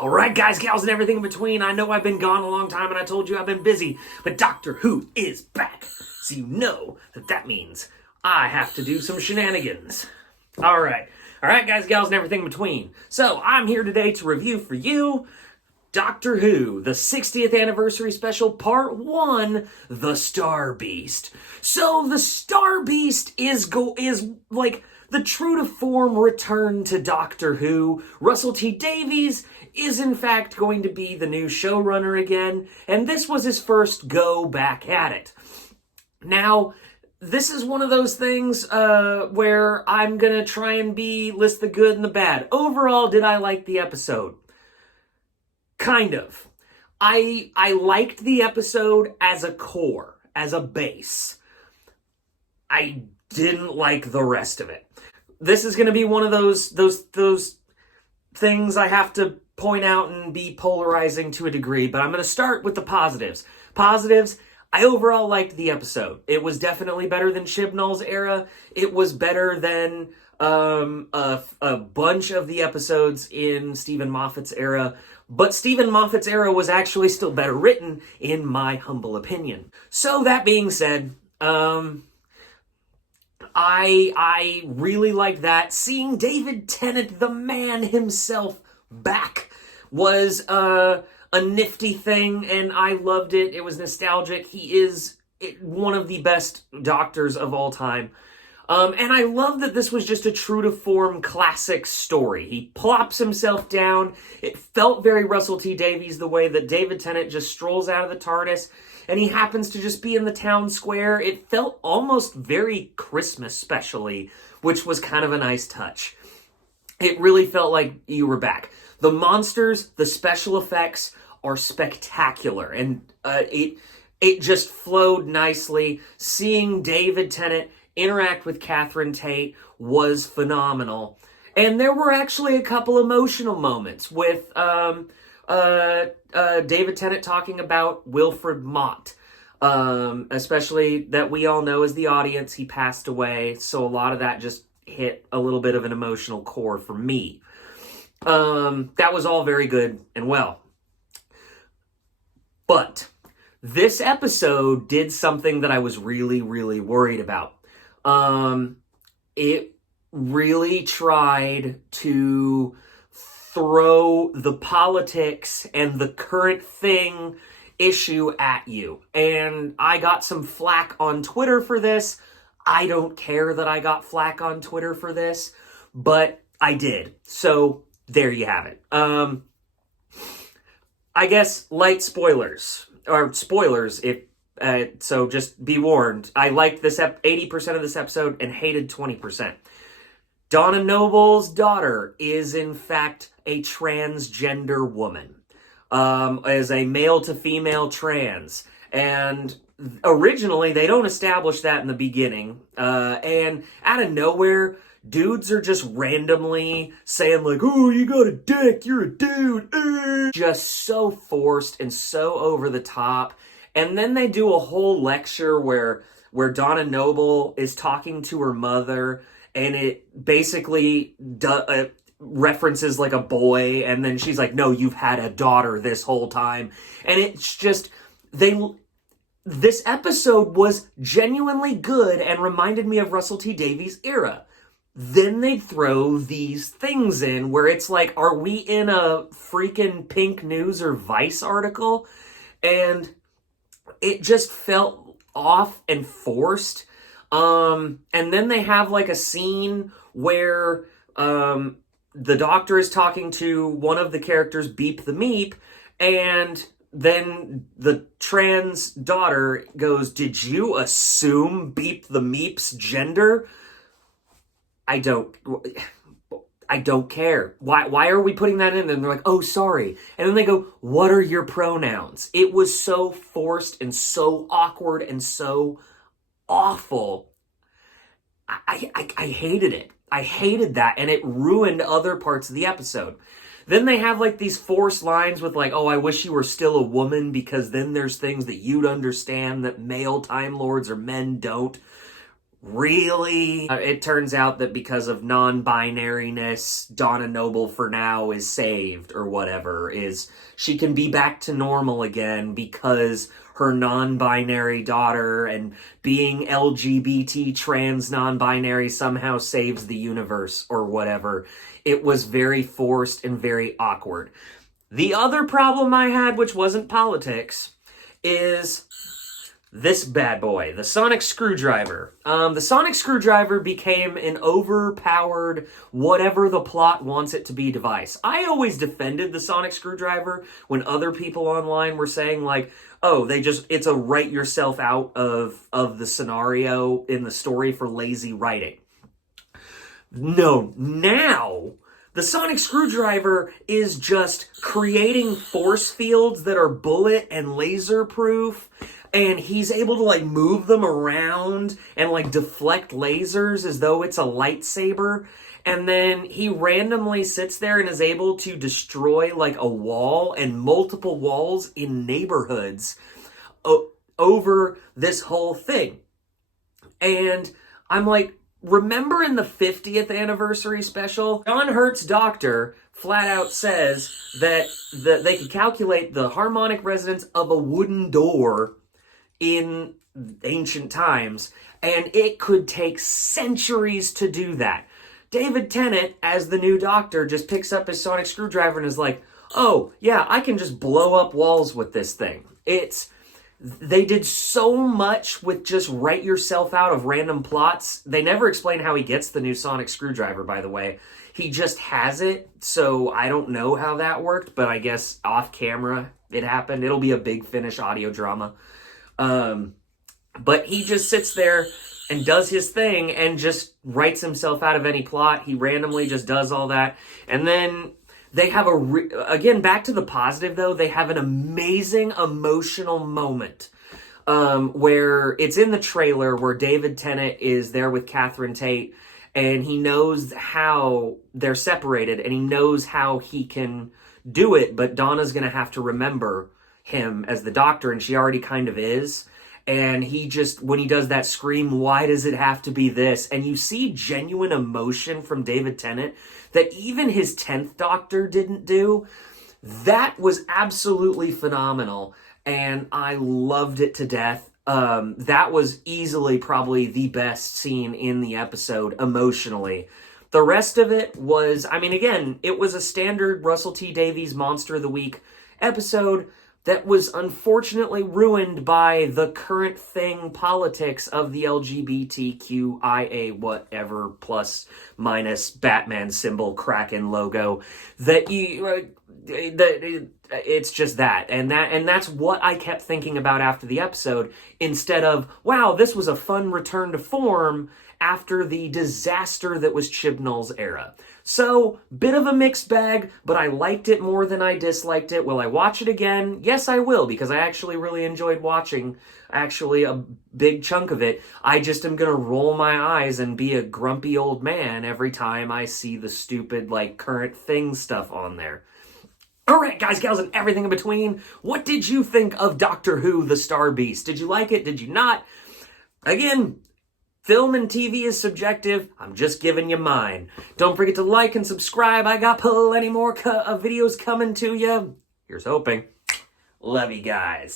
Alright guys, gals, and everything in between, I know I've been gone a long time and I told you I've been busy, but Doctor Who is back, so you know that means I have to do some shenanigans. Alright guys, gals, and everything in between. So, I'm here today to review for you Doctor Who, the 60th anniversary special, part 1, The Star Beast. So, The Star Beast is like the true to form return to Doctor Who. Russell T Davies is in fact going to be the new showrunner again, and this was his first go back at it. Now, this is one of those things where I'm gonna try and list the good and the bad. Overall, did I like the episode? Kind of. I liked the episode as a core, as a base. I didn't like the rest of it. This is going to be one of those things I have to point out and be polarizing to a degree, but I'm going to start with the positives. Positives, I overall liked the episode. It was definitely better than Chibnall's era. It was better than a bunch of the episodes in Stephen Moffat's era, but Stephen Moffat's era was actually still better written, in my humble opinion. So that being said, I really liked that. Seeing David Tennant, the man himself, back was a nifty thing, and I loved it. It was nostalgic. He is one of the best doctors of all time. And I love that this was just a true-to-form classic story. He plops himself down. It felt very Russell T Davies, the way that David Tennant just strolls out of the TARDIS, and he happens to just be in the town square. It felt almost very Christmas specially, which was kind of a nice touch. It really felt like you were back. The monsters, the special effects are spectacular, and it just flowed nicely. Seeing David Tennant interact with Catherine Tate was phenomenal. And there were actually a couple emotional moments with David Tennant talking about Wilfred Mott, especially that we all know as the audience he passed away, so a lot of that just hit a little bit of an emotional core for me. That was all very good and well. But this episode did something that I was really, really worried about. It really tried to throw the politics and the current thing issue at you. And I got some flack on Twitter for this. I don't care that I got flack on Twitter for this, but I did. So there you have it. I guess light spoilers, or spoilers if so just be warned. I liked this 80% of this episode and hated 20%. Donna Noble's daughter is in fact a transgender woman, as a male to female trans. And originally they don't establish that in the beginning. And out of nowhere, dudes are just randomly saying like, "Oh, you got a dick, you're a dude." Just so forced and so over the top. And then they do a whole lecture where Donna Noble is talking to her mother, and it basically references like a boy, and then she's like, "No, you've had a daughter this whole time." And it's just, this episode was genuinely good and reminded me of Russell T Davies' era. Then they throw these things in where it's like, are we in a freaking Pink News or Vice article? And it just felt off and forced. And then they have like a scene where the doctor is talking to one of the characters, Beep the Meep, and then the trans daughter goes, "Did you assume Beep the Meep's gender?" I don't care. Why are we putting that in? And they're like, "Oh, sorry." And then they go, "What are your pronouns?" It was so forced and so awkward and so awful. I hated it. I hated that, and it ruined other parts of the episode. Then they have like these forced lines with like, "Oh, I wish you were still a woman, because then there's things that you'd understand that male Time Lords or men don't." Really? It turns out that because of non-binariness, Donna Noble for now is saved or whatever. She can be back to normal again because her non-binary daughter and being LGBT trans non-binary somehow saves the universe or whatever. It was very forced and very awkward. The other problem I had, which wasn't politics, is this bad boy, the sonic screwdriver. The sonic screwdriver became an overpowered, whatever the plot wants it to be device. I always defended the sonic screwdriver when other people online were saying like, oh, it's a write yourself out of the scenario in the story for lazy writing. No, now the sonic screwdriver is just creating force fields that are bullet and laser proof, and he's able to like move them around and like deflect lasers as though it's a lightsaber. And then he randomly sits there and is able to destroy like a wall and multiple walls in neighborhoods over this whole thing. And I'm like, remember in the 50th anniversary special, John Hurt's doctor flat out says that they could calculate the harmonic resonance of a wooden door in ancient times, and it could take centuries to do that. David Tennant, as the new doctor, just picks up his sonic screwdriver and is like, oh, yeah, I can just blow up walls with this thing. They did so much with just write yourself out of random plots. They never explain how he gets the new sonic screwdriver, by the way. He just has it, so I don't know how that worked, but I guess off camera it happened. It'll be a big Finnish audio drama. But he just sits there and does his thing and just writes himself out of any plot. He randomly just does all that. And then they have again, back to the positive though, they have an amazing emotional moment where it's in the trailer where David Tennant is there with Catherine Tate and he knows how they're separated and he knows how he can do it, but Donna's going to have to remember him as the doctor, and she already kind of is. And he just, when he does that scream, why does it have to be this? And you see genuine emotion from David Tennant that even his 10th Doctor didn't do. That was absolutely phenomenal, and I loved it to death. That was easily probably the best scene in the episode emotionally. The rest of it was, I mean, again, it was a standard Russell T Davies Monster of the Week episode that was unfortunately ruined by the current thing politics of the LGBTQIA whatever plus minus Batman symbol Kraken logo it's just that and that's what I kept thinking about after the episode, instead of, wow, this was a fun return to form after the disaster that was Chibnall's era. So, bit of a mixed bag, but I liked it more than I disliked it. Will I watch it again? Yes, I will, because I actually really enjoyed watching a big chunk of it. I just am going to roll my eyes and be a grumpy old man every time I see the stupid, like, current thing stuff on there. Alright, guys, gals, and everything in between, what did you think of Doctor Who, the Star Beast? Did you like it? Did you not? Again, film and TV is subjective. I'm just giving you mine. Don't forget to like and subscribe. I got plenty more videos coming to you. Here's hoping. Love you guys.